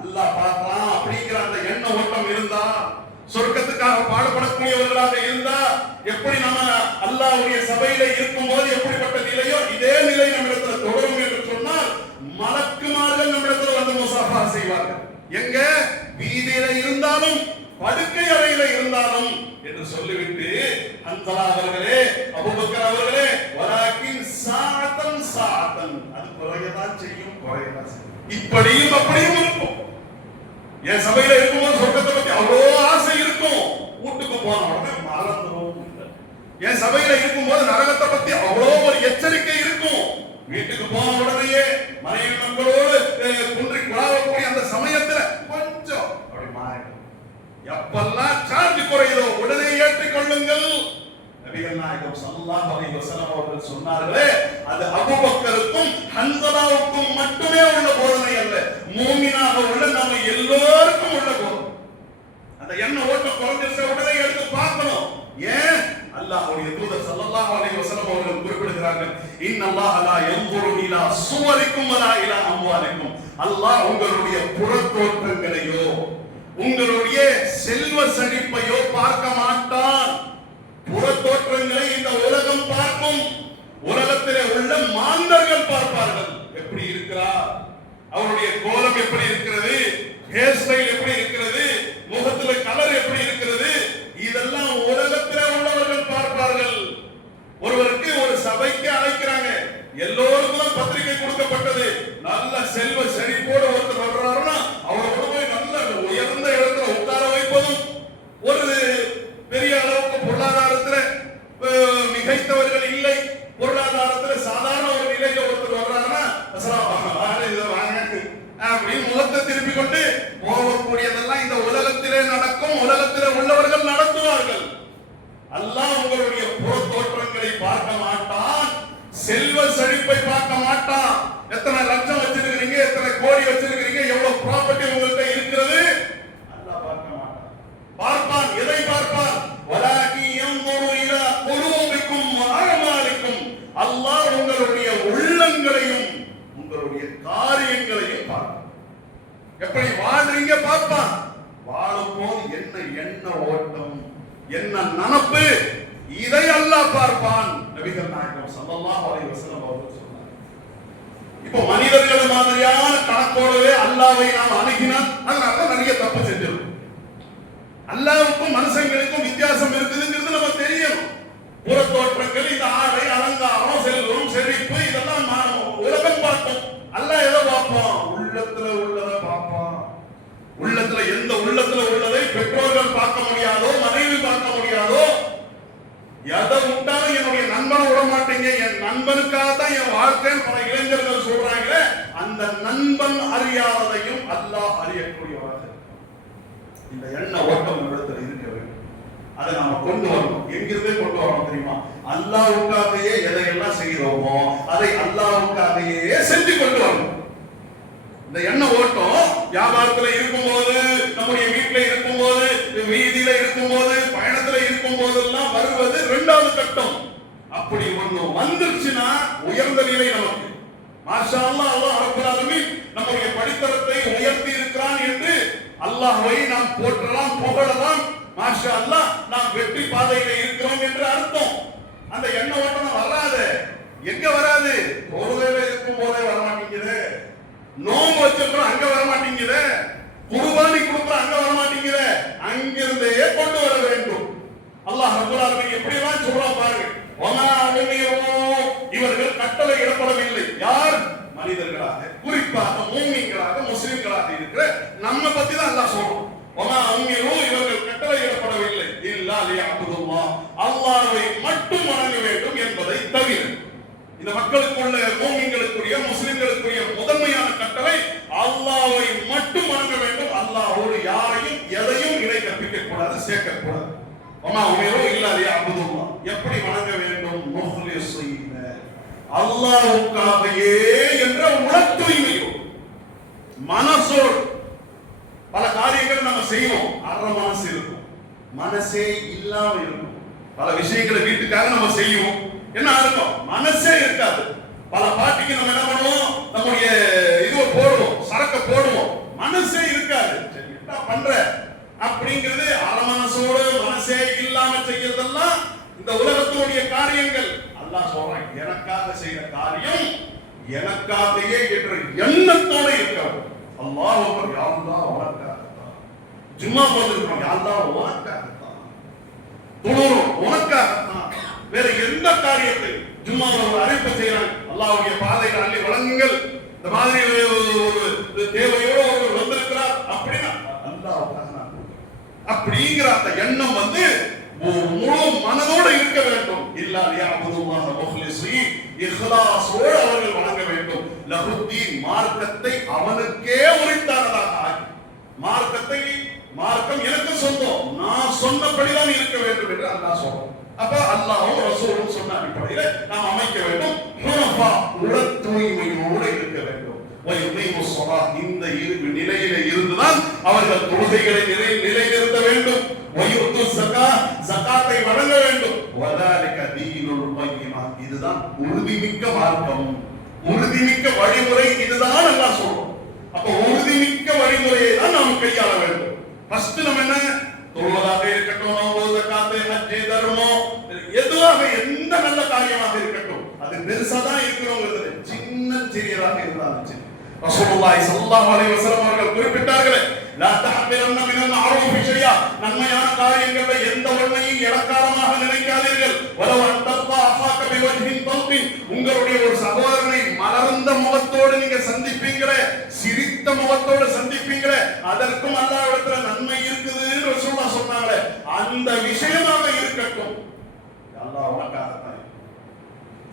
அல்லாஹ் பார்க்கலாம் அப்படிங்கிற அந்த எண்ண ஓட்டம் இருந்தா, சொர்க்கத்துக்காக பாடுபடக்கூடியவர்களாக இருந்தா, எப்படி நம்ம அல்லாஹ்வுடைய சபையில இருக்கும்போது எப்படிப்பட்ட நிலையோ இதே நிலை நம்மிடத்துல தொடரும் என்று சொன்னால், மலக்குமார்கள் நம்மிடத்துல வந்து முசாஃபஹா செய்வார்கள். எங்க வீதியில இருந்தாலும் படுக்கை அறையில இருந்தாலும் என்று சொல்லிவிட்டு, ஹந்தலா அவர்களே, அபூபக்கர் அவர்களே, வலாக்கின் சாஅத்தன் சாஅத்தன், அது குறையதான் செய்யும், குறையதான் செய்யும். இப்படியும் அப்படியும் இருக்கும். என் சபையில இருக்கும்போது சொர்க்கத்தை பத்தி அவ்வளோ ஆசை இருக்கும், வீட்டுக்கு போன உடனே மறந்துடும். என் சபையில இருக்கும்போது நரகத்தை பத்தி அவ்வளோ ஒரு எச்சரிக்கை இருக்கும், வீட்டுக்கு போன உடனேயே மனைவி மக்களோடு குன்றி குழாவக்கூடிய அந்த சமயத்துல கொஞ்சம் அப்படி மாறிடும். எப்பெல்லாம் சார்ஜ் குறையுதோ உடனே ஏற்றுக்கொள்ளுங்கள். நபிகள் நாயகம் ஸல்லல்லாஹு அலைஹி வஸல்லம் அவர்கள் சொன்னார்களே, அது அபூபக்கருக்கும் ஹந்தலாவுக்கும் மட்டுமே உள்ள போதனை அல்ல, மூமினாக உள்ள நம்ம எல்லோருக்கும் உள்ள போதனை. அந்த எண்ண ஓட்டம் குறைஞ்சிருச்ச உடனே எடுத்து பார்க்கணும். ஏன் அல்லாஹ்வுடைய தூதர் ஸல்லல்லாஹு அலைஹி வஸல்லம் அவர்கள் குறிப்பிடுகிறார்கள், இன்னல்லாஹ லா யன்துரு இலா சுவரிக்கும் வலா இலா அம்வாலிக்கும். அல்லாஹ் உங்களுடைய புறத்தோற்றங்களையோ உங்களுடைய செல்வ செழிப்பையோ பார்க்க மாட்டான். புறத்தோற்றங்களை இந்த உலகம் பார்க்கும். உலகத்திலே உள்ள மாந்தர்கள் பார்ப்பார்கள். எப்படி இருக்கிறார், அவருடைய கோலம் எப்படி இருக்கிறது, ஹேர் ஸ்டைல் எப்படி இருக்கிறது, முகத்துல கலர் எப்படி இருக்கிறது, இதெல்லாம் உலகத்திலே உள்ளவர்கள் பார்ப்பார்கள். ஒருவருக்கு ஒரு சபைக்கு அழைக்கிறாங்க, எல்லோருக்கும் பத்திரிகை கொடுக்கப்பட்டது. நல்ல செல்வ செழிப்போடு ஒருத்தர் வர்றாருன்னா அவரோட போய் நல்ல உயர்ந்த இடத்துல உட்கார வைப்பதும், ஒரு பெரிய அளவுக்கு பொருளாதாரத்தில் மிகைத்தவர்கள் இல்லை, பொருளாதாரத்தில் சாதாரண ஒரு நிலையில ஒருத்தர் வர்றாருன்னா அப்படின்னு முகத்தை திருப்பி கொண்டு போகக்கூடியதெல்லாம் இந்த உலகத்திலே நடக்கும். உலகத்திலே உள்ளவர்கள் நடத்துவார்கள். அல்லாஹ் உங்களுடைய புற தோற்றங்களை பார்க்க மாட்டான், செல்வ செழிப்பை பார்க்க மாட்டான். எத்தனை லட்சம் வச்சிருக்கிறீங்க, எத்தனை கோடி வச்சிருக்கிறீங்க, எவ்வளவு ப்ராப்பர்ட்டி உங்கள்கிட்ட இருக்கிறது, அல்லாஹ் பார்க்க மாட்டான். பார்ப்பான். எதை பார்ப்பான்? வலாகி யன்துரு இலா குலூபிக்கும் வ அஅமாலிக்கும். அல்லாஹ் உங்களுடைய உள்ளங்களையும் உங்களுடைய காரியங்களையும் பார்ப்பான். எப்படி வாழ்றீங்க பார்ப்பான். வாழும் போது என்ன எண்ண ஓட்டம், என்ன நினைப்பு, இதை அல்லாஹ் பார்ப்பான். நபிகள் நாயகம் ஸல்லல்லாஹு அலைஹி வஸல்லம் அவர்கள் சொன்னார். இப்போ மனிதர்கள் மாதிரியான கணக்கோடவே அல்லாஹ்வை நாம் அணுகினால் அதனால நிறைய தப்பு செஞ்சிருக்கோம். அல்லாஹ்வுக்கும் மனுஷங்களுக்கும் வித்தியாசம் இருக்குதுங்கிறது நம்ம தெரியும். புற தோற்றங்கள், இந்த ஆடை அலங்காரம், செல்வம் செழிப்பு, இதெல்லாம் உலகம் பார்ப்போம். அல்லாஹ் எதை பார்ப்பான்? உள்ளத்துல உள்ளதை பார்ப்பான். உள்ளத்துல எந்த உள்ளத்துல உள்ளதை பெற்றோர்கள் பார்க்க முடியாதோ, மனைவி பார்க்க முடியாதோ, எதை விட்டாலும் என்னுடைய நண்பனை விட மாட்டீங்க, என் நண்பனுக்காக தான் என் வாழ்க்கைன்னு பல இளைஞர்கள் சொல்றாங்க. அந்த நண்பன் அறியாததையும் அல்லாஹ் அறியக்கூடியவராக இந்த எண்ண ஓட்டம் இடத்துல இருக்க வேண்டும். அதை நாம கொண்டு வரணும். எங்கிருந்தே கொண்டு வரணும் தெரியுமா? அல்லாஹ்வுக்காகவே எதையெல்லாம் செய்கிறோமோ அதை அல்லாஹ்வுக்காகவே செஞ்சு கொண்டு வரணும். இந்த எண்ண ஓட்டம் வியாபாரத்துல இருக்கும்போது, நம்முடைய வீட்டுல இருக்கும்போது, வீதியில இருக்கும்போது, பயணத்துல இருக்கும் போதெல்லாம் வருவது இரண்டாவது கட்டம். அப்படி ஒண்ணு வந்துருச்சுன்னா உயர்ந்த நிலை நமக்கு. மாஷா அல்லாஹ், அல்லாஹ் ரப்பல் ஆலமீன் நம்முடைய படித்தரத்தை உயர்த்தி இருக்கிறான் என்று அல்லாஹ்வை நாம் போற்றலாம், புகழலாம். மாஷா அல்லாஹ், நாம் வெற்றி பாதையில இருக்கிறோம் என்று அர்த்தம். அந்த எண்ண ஓட்டம் வராது. எங்க வராது? தொழுகையில இருக்கும் போதே வரமாட்டேங்குது. நோம்பு வச்சிருக்கிறோம், அங்க வர மாட்டேங்குது. குர்பானி கொடுக்கிறோம், அங்க வர மாட்டேங்குது. அங்கிருந்தே கொண்டு வர வேண்டும். அல்லாஹ் ரப்பல் ஆலமீன் எப்படி எல்லாம் சொல்றான் பாருங்க. வமா உமிரு, இவர்கள் கட்டளை இடப்படவில்லை. யார்? மனிதர்களாக, குறிப்பாக மூமின்களாக, முஸ்லிம்களாக இருக்கிற நம்ம பத்தி தான் அல்லாஹ் சொல்றான். வமா உமிரு, இவர்கள் கட்டளை இடப்படவில்லை இல்லா லியஅபுதுல்லாஹ், அல்லாஹ்வை மட்டும் வணங்க வேண்டும் என்பதை தவிர. இந்த மக்களுக்குள்ள மூமின்களுக்குரிய, முஸ்லிம்களுக்குரிய முதன்மையான கட்டளை அல்லாஹ்வை மட்டும் வணங்க வேண்டும். அல்லாஹ்வோடு யாரையும் எதையும் இணை கற்பிக்க கூடாது, சேர்க்க கூடாது. வமா உமிரு இல்லா லியஅபுதுல்லாஹ். எப்படி வணங்க வேண்டும்? முஹ்லிஸீன, அல்லாஹ்வுக்காகவே என்ற உளத்தூய்மையோடு, மனசோடு. பல காரியங்கள் நம்ம செய்வோம், அரை மனசு இருக்கும், மனசே இல்லாம இருக்கும். பல விஷயங்களை வீட்டுக்காக நம்ம செய்வோம், என்ன இருக்கும்? மனசே இருக்காது. பல பாட்டிக்கு நம்ம என்ன பண்ணுவோம்? நம்முடைய இதுவை போடுவோம், சரக்க போடுவோம், மனசே இருக்காது. சரி என்ன பண்ற அப்படிங்கிறது அரை மனசோடு, மனசே இல்லாம செய்யறதெல்லாம் இந்த உலகத்தினுடைய காரியங்கள். அல்லாஹ் சொல்றான், எனக்காக செய்த காரியம் எனக்காகவே என்ற எண்ணத்தோட இருக்கிறது. அல்லாஹ் அக்பர், யா அல்லாஹ் உனக்காகத்தான். ஜும்மா போட்டுருக்கோம், யா அல்லாஹ் உனக்காகத்தான். தொழுறோம், உனக்காகத்தான். வேற எந்த காரியத்தை ஜும்மாவில் ஒரு அறிவிப்பு செய்யறாங்க, அல்லாஹ்வுடைய பாதையில் அள்ளி வழங்குங்கள், இந்த மாதிரி ஒரு தேவையோடு ஒருவர் வந்திருக்கிறார் அப்படின்னா அல்லாஹ்வுக்காக நான் கொடுக்கிறேன் அப்படிங்கிற அந்த எண்ணம் வந்து முழு மனதோடு இருக்க வேண்டும். இல்லா லியஅபுதுல்லாஹ முஹ்லிஸீன், இக்லாஸோடு அவர்கள் வணங்க வேண்டும். லஹுத்தீன், மார்க்கத்தை அவனுக்கே உரித்தானதாக ஆக்கி, மார்க்கத்தை, மார்க்கம் எனக்கு சொந்தம், நான் சொன்னபடிதான் இருக்க வேண்டும் என்று அல்லாஹ் சொல்றான். அப்ப அல்லாஹ்வும் ரசூலும் சொன்ன அடிப்படையில் நாம் அமைக்க வேண்டும். ஹுனஃபா, உள தூய்மையோடு இருக்க வேண்டும். வயுகீமு ஸலாத், இந்த நிலையில இருந்துதான் அவர்கள் தொழுகைகளை நிலைநிறுத்த வேண்டும். வயுத்து ஸகாத், ஸகாத்தை வழங்க வேண்டும். வதாலிக தீனுல் கையிமா, இதுதான் உறுதிமிக்க மார்க்கம், உறுதிமிக்க வழிமுறை. இதுதான் அல்லாஹ் சொல்றோம். அப்ப உறுதிமிக்க வழிமுறையை தான் நாம் கையாள வேண்டும். ஃபர்ஸ்ட் நம்ம என்ன தொழுவதாக இருக்கட்டும், நோன்பு, ஜகாத், ஹஜ், தர்மம், எதுவாக எந்த நல்ல காரியமாக இருக்கட்டும் அது பெருசா தான் இருக்கிறோங்கிறது சின்ன சிறியதாக இருந்தாலும் ரசூலுல்லாஹி ஸல்லல்லாஹு அலைஹி வஸல்லம் அவர்கள் குறிப்பிட்டார்கள், லா தஹமிலன்ன மினல் மஅரூஃபி ஷையா, நன்மையான காரியங்களை எந்த ஒன்றையும் இலக்காரமாக நினைக்காதீர்கள். வலவ் அன்தல்கா அஃபாக பிவஜ்ஹின் தல்கின், உங்களுடைய ஒரு சகோதரனை மலர்ந்த முகத்தோடு நீங்க சந்திப்பீங்களே, சிரித்த முகத்தோடு சந்திப்பீங்களே, அதற்கும் அல்லாஹ்விடத்தில் நன்மை இருக்குதுன்னு ரசூலுல்லாஹ் சொன்னாங்களே, அந்த விஷயமாக இருக்கட்டும். அல்லாஹ் உனக்காக தான்.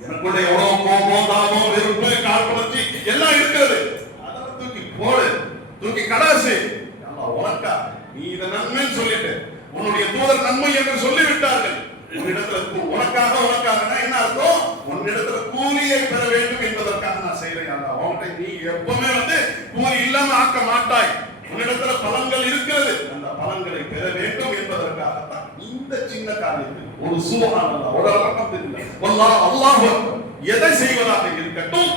எனக்குள்ள எவ்வளவு கோபம், தாபம், வெறுப்பு, காழ்ப்புணர்ச்சி எல்லாம் இருக்கிறது, அதெல்லாம் தூக்கி போடு, தூக்கி கடாசு. அல்லாஹ் உனக்கா, நீ இதை நன்மைன்னு சொல்லிட்டு உன்னுடைய தூதர் நன்மை என்று சொல்லிவிட்டார்கள். உன்னிடத்துல உனக்காக என்ன அர்த்தம்? உன்னிடத்துல கூலியை பெற வேண்டும் என்பதற்காக நான் செய்றேன். அல்லாஹ் உன்கிட்ட நீ எப்பவுமே கூலி இல்லாம ஆக்க மாட்டாய். உன்னிடத்துல பலன்கள் இருக்கிறது, அந்த பலன்களை பெற வேண்டும் என்பதற்காகத்தான் இந்த சின்ன காரியத்தில் ஒரு சுப்ஹானல்லாஹ், ஒரு அல்ஹம்துலில்லாஹ், வல்லாஹ், அல்லாஹ் அக்பர் எதை செய்வதாக இருக்கட்டும்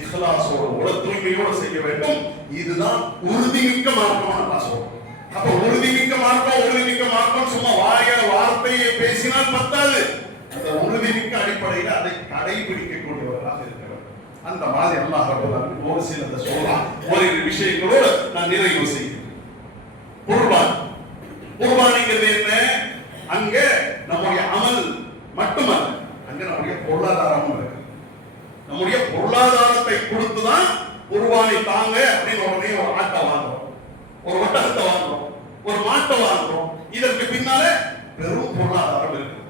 இஹ்லாஸோடு, உள்ள தூய்மையோடு செய்ய வேண்டும். இதுதான் உறுதிமிக்க மார்க்கம். அல்லாஹ் சொல்றான். அப்ப உறுதிமிக்க மார்க்கம் சும்மா வார்த்தையை பேசினால் பத்தாது. அந்த உறுதிமிக்க அடிப்படையில் அதை கடைபிடிக்கக்கூடியவர்களாக இருக்கிறார். அந்த மாதிரி அல்லாஹ் ரப்பல் ஆலமீன் ஒரு சிலதை சொல்றான். ஒரு விஷயங்களோடு நான் நிறைவு செய்கிறேன். குர்பானிங்கிறது என்ன? அங்க நம்முடைய அமல் மட்டுமல்ல, அங்க நம்முடைய பொருளாதாரமும் இருக்கு. நம்முடைய பொருளாதாரத்தை கொடுத்துதான் குர்பானி தாங்க அப்படின்னு உடனே ஒரு ஆட்டை வாங்குறோம், ஒரு ஒட்டகத்தை வாங்குறோம், ஒரு மாட்டை வாங்குறோம். இதற்கு பின்னால பெரும் பொருளாதாரம் இருக்கு.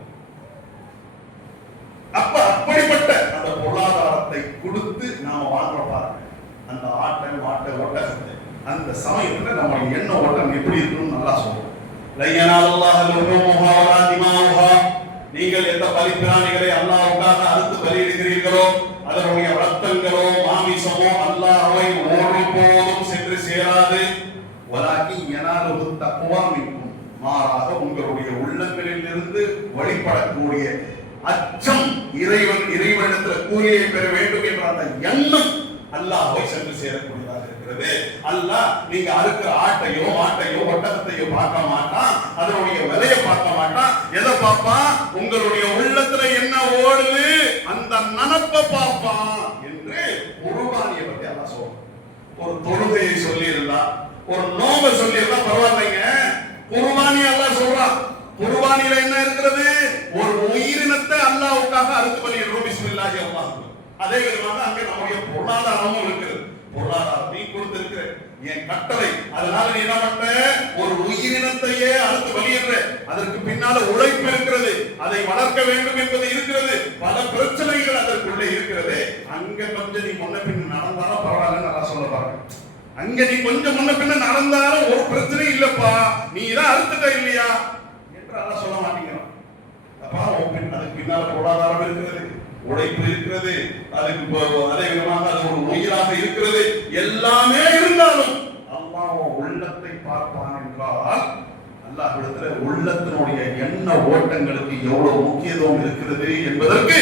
அப்ப அப்படிப்பட்ட அந்த பொருளாதாரத்தை கொடுத்து நாம வாங்குற பாருங்க அந்த ஆட்டை, மாட்டை, ஒட்டகத்தை, அந்த சமயத்துல நம்முடைய எண்ண ஓட்டம் எப்படி இருக்குன்னு நல்லா சொல்றோம். நீங்கள் எந்த பலிப்பிராணிகளை அல்லாஹ்வுக்காக அறுத்து பலியிடுகிறீர்களோ அதனுடைய ரத்தங்களோ மாமிசமோ அல்லாஹ்வை ஒருபோதும் சென்று சேராது. வலாக்கின் யனாலுஹு தக்வா மின்கும், மாறாக உங்களுடைய உள்ளங்களில் இருந்து வழிபடக்கூடிய அச்சம், இறைவனிடத்தில் கூலியை பெற வேண்டும் என்ற அந்த எண்ணம் அல்லாஹ்வை சென்று சேரக்கூடியதாக இருக்கிறது. அல்லாஹ் நீங்க அறுக்கிற ஆட்டையோ, மாட்டையோ, ஒட்டகத்தையோ பார்க்க மாட்டான், அதனுடைய விலையை பார்க்க மாட்டான். எதை பார்ப்பான்? உங்களுடைய உள்ளத்துல என்ன ஓடுது அந்த நினைப்பை பார்ப்பான் என்று குர்பானியை பத்தி அல்லாஹ் சொல்றான். ஒரு தொழுகையை சொல்லி இருந்தா, ஒரு நோம்பை சொல்லி இருந்தா பரவாயில்லைங்க, குர்பானி அல்லாஹ் சொல்றான். குர்பானில என்ன இருக்கிறது? ஒரு உயிரினத்தை அல்லாஹ்வுக்காக அறுத்து பலியிடுறோம். பிஸ்மில்லாஹி அல்லாஹ். அதே விதமாக அங்க நம்முடைய பொருளாதாரமும் இருக்கிறது. பொருளாதாரம் நீ கொடுத்திருக்கிற என் கட்டளை, அதனால நீ என்ன பண்ற? ஒரு உயிரினத்தையே அறுத்து பலியிடுற. அதற்கு பின்னால உழைப்பு இருக்கிறது, அதை வளர்க்க வேண்டும் என்பது இருக்கிறது, பல பிரச்சனைகள் அதற்குள்ளே இருக்கிறது. அங்க கொஞ்சம் நீ முன்ன பின்ன நடந்தாலும் பரவாயில்ல, நல்லா சொல்ல பாருங்க. அங்க நீ கொஞ்சம் முன்ன பின்ன நடந்தாலும் ஒரு பிரச்சனை இல்லப்பா, நீ தான் அறுத்துட்ட இல்லையா என்று நல்லா சொல்ல மாட்டீங்கிறான். அப்பா அதுக்கு பின்னால பொருளாதாரம் இருக்கிறது, உழைப்பு இருக்கிறது, அதுக்கு அதே விதமாக அது ஒரு உயிராக இருக்கிறது. எல்லாமே இருந்தாலும் அல்லாஹ் உள்ளத்தை பார்ப்பான் என்றால் அல்லாஹ்விடத்துல உள்ளத்தினுடைய எண்ண ஓட்டங்களுக்கு எவ்வளவு முக்கியத்துவம் இருக்கிறது என்பதற்கு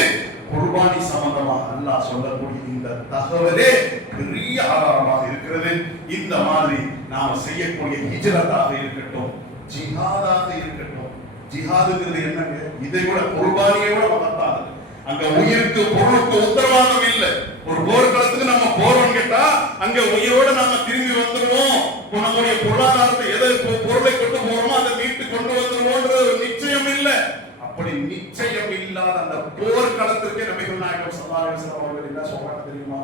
குர்பானி சம்பந்தமாக அல்லாஹ் சொல்லக்கூடிய இந்த தகவலே பெரிய ஆதாரமாக இருக்கிறது. இந்த மாதிரி நாம செய்யக்கூடிய ஹிஜ்ரத்தாக இருக்கட்டும், ஜிஹாதாக இருக்கட்டும். ஜிஹாதுங்கிறது என்னங்க? இதை விட குர்பானியை விட மகத்தானது. அங்க உயிருக்கு பொருளுக்கு உத்தரவாதம் இல்லை. ஒரு போர்க்களத்துக்கு நம்ம போறோம் கேட்டா அங்க உயிரோட நாம திரும்பி வந்துருவோம். நம்முடைய பொருளாதாரத்தை எதை பொருளை கொண்டு போறோமோ அதை மீட்டு கொண்டு வந்துருவோம்ன்ற நிச்சயம் இல்லை. அப்படி நிச்சயம் இல்லாத அந்த போர்க்களத்திற்கே நபிகள் நாயகம் ஸல்லல்லாஹு அலைஹி வஸல்லம் அவர்கள் என்ன சொல்றாங்க தெரியுமா?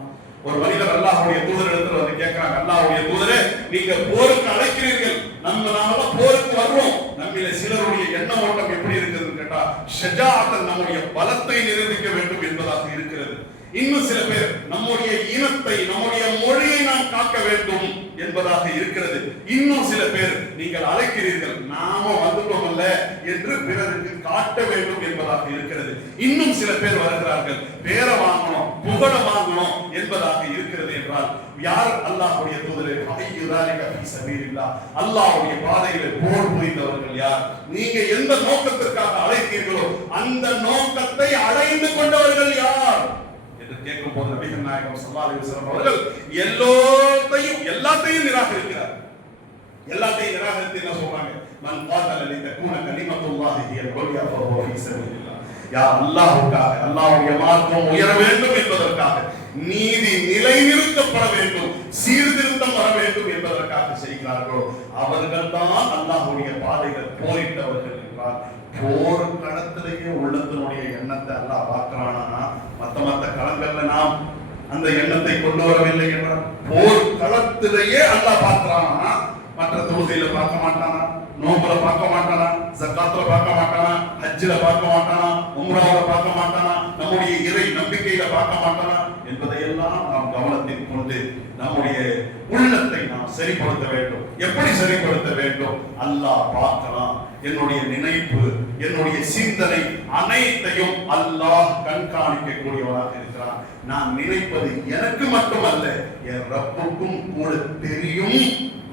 ஒரு மனிதர் அல்லாஹ்வுடைய தூதரிடத்தில் வந்து கேட்கிறாங்க, அல்லாஹ்வுடைய தூதரே, நீங்க போருக்கு அழைக்கிறீர்கள், நாம போருக்கு வர்றோம், நம்மில சிலருடைய எண்ண ஓட்டம் எப்படி இருக்குதுன்னு கேட்டா ஷஜாஅத்தன், நம்முடைய பலத்தை நிரூபிக்க வேண்டும் என்பதாக இருக்கிறது. இன்னும் சில பேர் நம்முடைய இனத்தை, நம்முடைய மொழியை நாம் காக்க வேண்டும் என்பதாக இருக்கிறது. இன்னும் சில பேர் நீங்கள் அழைக்கிறீர்கள், நாம வந்துட்டோமல்ல என்று பிறருக்கு காட்ட வேண்டும் என்பதாக இருக்கிறது. இன்னும் சில பேர் வருகிறார்கள், பேரை வாங்கணும், புகழ வாங்கணும் என்பதாக இருக்கிறது. என்றால் யார்? அல்லாஹ்வுடைய தூதரே, அல்லாஹ்வுடைய பாதையிலே போர் புரிந்தவர்கள் யார்? நீங்க எந்த நோக்கத்திற்காக அழைத்தீர்களோ அந்த நோக்கத்தை அடைந்து கொண்டவர்கள் யார் என்று கேட்கும் போது நபிகள் நாயகம் ஸல்லல்லாஹு அலைஹி வஸல்லம் அவர்கள் எல்லாத்தையும் நிராகரிக்கிறார். எல்லாத்தையும் நிராகரித்து என்ன சொல்றாங்க? மன் காதல லிதகுன கலிமத்துல்லாஹி ஹியல் உல்யா ஃபஹுவ ஃபீ சபீலில்லாஹ். யா அல்லாஹ்வுக்காக, அல்லாஹ்வுடைய மார்க்கம் உயர வேண்டும் என்பதற்காக, நீதி நிலைநிறுத்தப்பட வேண்டும், சீர்திருத்தம் வர வேண்டும் என்பதற்காக செய்கிறார்களோ அவர்கள் தான் அல்லாஹ்வுடைய பாதையில் போரிட்டவர்கள் என்றார். போர் களத்திலேயே உள்ளத்தினுடைய எண்ணத்தை அல்லாஹ் பார்க்கிறானா? மத்த களங்கள்ல நாம் அந்த எண்ணத்தை கொண்டு வரவில்லை என்றால் போர் களத்திலேயே அல்லாஹ் பார்க்கிறானா? மற்ற தொழுகையில பார்க்க மாட்டானா? நோம்புல பார்க்க மாட்டானா? ஜக்காத்துல பார்க்க மாட்டானா? ஹஜ்ஜில பார்க்க மாட்டானா? உம்ராவுல பார்க்க மாட்டானா? நம்முடைய இறை நம்பிக்கையில பார்க்க மாட்டானா என்பதையெல்லாம் நாம் கவனத்தில் கொண்டு நம்முடைய உள்ளத்தை நாம் சரிப்படுத்த வேண்டும். எப்படி சரிப்படுத்த வேண்டும்? அல்லாஹ் பார்க்கலாம். என்னுடைய நினைப்பு, என்னுடைய சிந்தனை அனைத்தையும் அல்லாஹ் கண்காணிக்க கூடியவராக இருக்கிறான். நான் நினைப்பது எனக்கு மட்டுமல்ல, என் ரப்புக்கும் கூட தெரியும்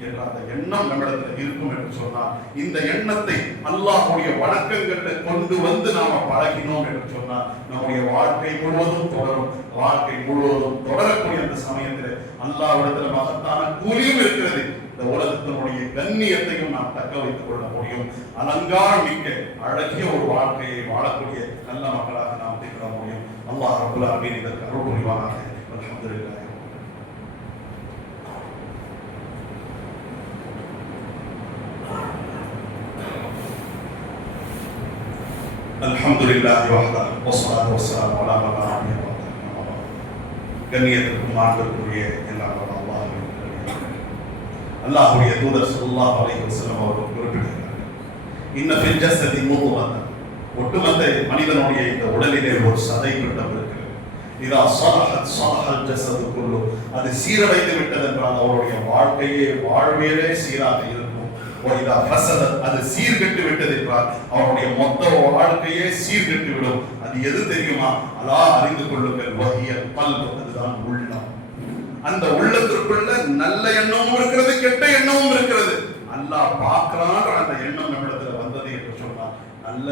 என்ற அந்த எண்ணம் நம்மிடத்தில் இருக்கும் என்று சொன்னார். இந்த எண்ணத்தை அல்லாஹ்வுடைய வணக்கங்களை கொண்டு வந்து நாம பழகினோம் என்று சொன்னார். நம்முடைய வாழ்க்கை முழுவதும் தொடரும். வாழ்க்கை முழுவதும் தொடரக்கூடிய அந்த சமயத்தில் அல்லாஹ்விடத்தில் மகத்தான கூலியும் இருக்கிறது. இந்த உலகத்தினுடைய கண்ணியத்தையும் நாம் தக்க வைத்துக் கொள்ள முடியும். அலங்காரம் மிக்க அழகிய ஒரு வாழ்க்கையை வாழக்கூடிய நல்ல மக்களாக நாம் திகழ முடியும். அல்லாஹ் ரப்பல் ஆலமீன் இதற்கு அருள் புரிவானாக. அல்ஹம்துலில்லாஹ். அல்ஹம்துலில்லாஹி வஹ்தஹு வஸ்ஸலாத்து வஸ்ஸலாமு அலா மன் லா நபிய்ய பஅதஹு. கண்ணியத்திற்கும் மாண்புக்குரிய எல்லா அல்லாஹ்வுடைய தூதர் ஸல்லல்லாஹு அலைஹி வஸல்லம் அவர்கள் குறிப்பிடுகிறார்கள், இன்ன ஃபில் ஜஸதி முதுகத்தன், ஒட்டுமொத்த மனிதனுடைய இந்த உடலிலே ஒரு சதை பிண்டம் இருக்கிறது. இதா ஸலஹத் ஸலஹல் ஜஸது குல்லு, அது சீரடைந்து விட்டது என்றால் அவருடைய வாழ்வியலே சீராக இருக்கும். இதா ஃபஸதத், அது சீர்கெட்டு விட்டது என்றால் அவருடைய மொத்த வாழ்க்கையே சீர்கெட்டு விடும். அது எது தெரியுமா? அலா அறிந்து கொள்ளுங்கள், வஹியல் கல்பு, அதுதான் உள்ளம். அந்த உள்ளத்திற்குள்ள நல்ல எண்ணமும் இருக்கிறது, கெட்ட எண்ணமும் இருக்கிறது. அல்லாஹ் பார்க்கிறான்ற அந்த எண்ணம் நம்மிடத்துல வந்தது என்று சொன்னார். நல்ல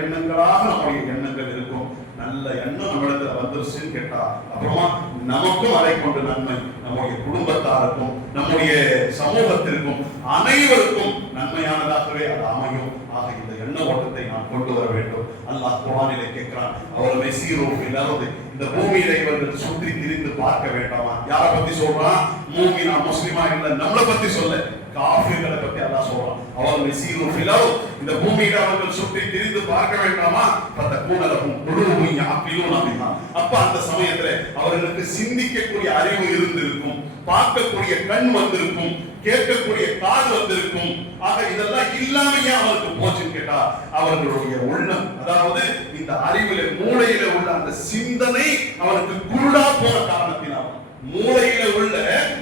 எண்ணங்களாக நம்முடைய எண்ணங்கள் இருக்கும். நல்ல எண்ணம் நம்மிடத்துல வந்துருச்சுன்னு கேட்டா அப்புறமா நமக்கும் அதை கொண்டு நன்மை, நம்முடைய குடும்பத்தாருக்கும் நம்முடைய சமூகத்திற்கும் அனைவருக்கும் நன்மையானதாகவே அது அமையும். ஆக இந்த எண்ண ஓட்டத்தை நாம் கொண்டு வர வேண்டும். அல்லாஹ் குர்ஆனிலே கேட்கிறான், அவர் மெசீரு ஃபில் அர்தி, இந்த பூமியிலே இவர்கள் சுற்றி திரிந்து பார்க்க வேண்டாமா? யாரை பத்தி சொல்றான்? மூமினா முஸ்லிமா இல்ல, நம்மளை பத்தி சொல்ல, காஃபிர்களை பத்தி அல்லாஹ் சொல்றான். அவர் மெசீரு ஃபில் அர்தி, இந்த பூமியில அவர்கள் சுற்றி திரிந்து பார்க்க வேண்டாமா? பதகுனலஹும் குலூபுன் யஅகிலூன பிஹா, அப்ப அந்த சமயத்துல அவர்களுக்கு சிந்திக்கக்கூடிய அறிவு இருந்திருக்கும், பார்க்கக்கூடிய கண் வந்திருக்கும், கேட்கக்கூடிய காது வந்திருக்கும். ஆக இதெல்லாம் இல்லாமையே அவருக்கு போச்சுன்னு கேட்டா அவர்களுடைய உள்ளம், அதாவது இந்த அறிவில மூளையில உள்ள அந்த சிந்தனை அவருக்கு குருடா போன காரணத்தினால், மூளையில உள்ள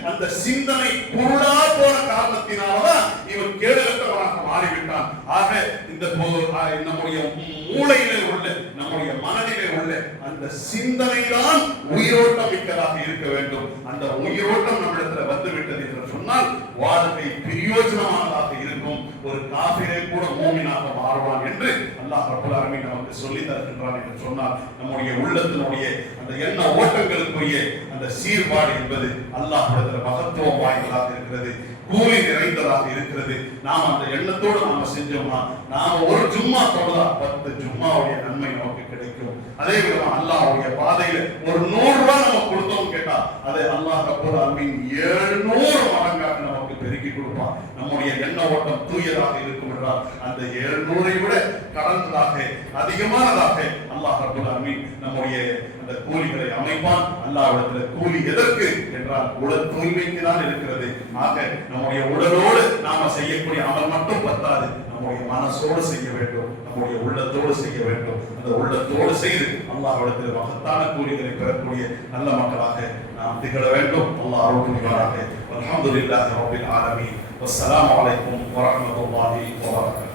அந்த சிந்தனை குருடா போன காரணத்தினால்தான் இவன் கேடுகட்டவனாக மாறிவிட்டான். ஆக இந்த நம்முடைய மூளையிலே உள்ள, நம்முடைய மனதிலே உள்ள அந்த சிந்தனை தான் உயிரோட்டம் மிக்கதாக இருக்க வேண்டும். அந்த உயிரோட்டம் நம்மிடத்துல வந்துவிட்டது என்று சொன்னால் வாழ்க்கை பிரயோஜனமானதாக இருக்கும். ஒரு காஃபிரை கூட மூமினாக மாறுவான் என்று அல்லாஹ் ரப்பல் ஆலமீன் நமக்கு சொல்லி தருகின்றான் என்று சொன்னால், நம்முடைய உள்ளத்தினுடைய அந்த எண்ண ஓட்டங்களுக்குரிய அந்த சீர்பாடு என்பது அல்லாஹ்விடத்தில் மகத்துவம் வாய்ந்ததாக இருக்கிறது, கூலி நிறைந்ததாக இருக்கிறது. நாம் அந்த எண்ணத்தோடு நாம செஞ்சோம்னா நாம ஒரு ஜும்மா தொழுதா 10 ஜும்மாவுடைய நன்மை நமக்கு கிடைக்கும். அதே விதமா அல்லாஹ்வுடைய பாதையில ஒரு 100 ரூபாய் நம்ம கொடுத்தோம் கேட்டா அதை அல்லாஹ் ரப்பல் ஆலமீன் 700 மடங்காக நமக்கு பெருக்கி கொடுப்பான். நம்முடைய எண்ண ஓட்டம் தூயதாக இருக்கும் என்றால் அந்த 700ஐ விட கடந்ததாக அதிகமானதாக அல்லாஹ் ரப்பல் ஆலமீன் நம்முடைய அந்த கூலிகளை அமைப்பான். அல்லாஹ்விடத்துல கூலி எதற்கு என்றால் உடல் தூய்மைக்கு தான் இருக்கிறது. ஆக நம்முடைய உடலோடு நாம செய்யக்கூடிய அமல் மட்டும் பத்தாது, நம்முடைய மனசோடு செய்ய வேண்டும், நம்முடைய உள்ளத்தோடு செய்ய வேண்டும். அந்த உள்ளத்தோடு செய்து அல்லாஹ்விடத்தில் மகத்தான கூலிகளை பெறக்கூடிய நல்ல மக்களாக நாம் திகழ வேண்டும். அல்லாஹ் அருள் புரிவாராக. அல்ஹம்துலில்லாஹி ரப்பில் ஆலமீன். வஸ்ஸலாமு அலைக்கும் வரஹ்மத்துல்லாஹி வபரகாத்துஹு.